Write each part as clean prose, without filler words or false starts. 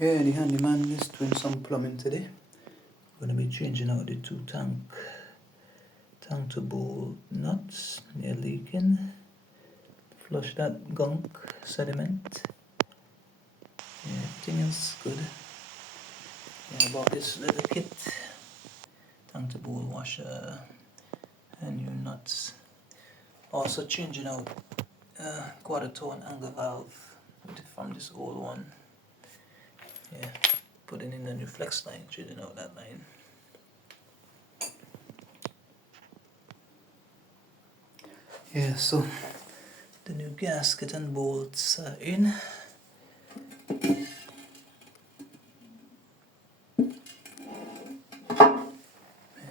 Yeah, the handyman is doing some plumbing today. Gonna be changing out the two tank to bowl nuts. They're leaking. Flush that gunk sediment. Yeah, everything is good. Yeah, about this little kit. Tank to bowl washer and new nuts. Also changing out quarter tone angle valve from this old one. Yeah, putting in the new flex line, changing out that line. Yeah, so the new gasket and bolts are in.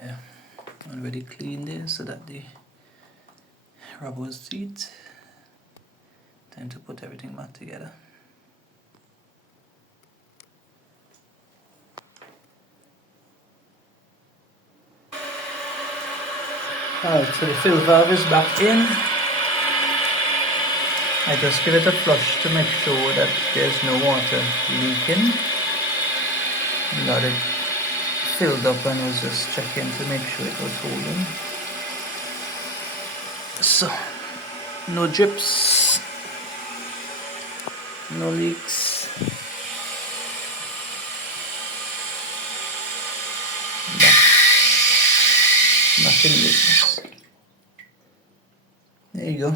Yeah, already cleaned it so that the rubber seat. Time to put everything back together. Alright, so the fill valve is back in. I just give it a flush to make sure that there's no water leaking. Got it filled up and was just checking to make sure it was holding. So, no drips, no leaks. Nothing leaks. There you go.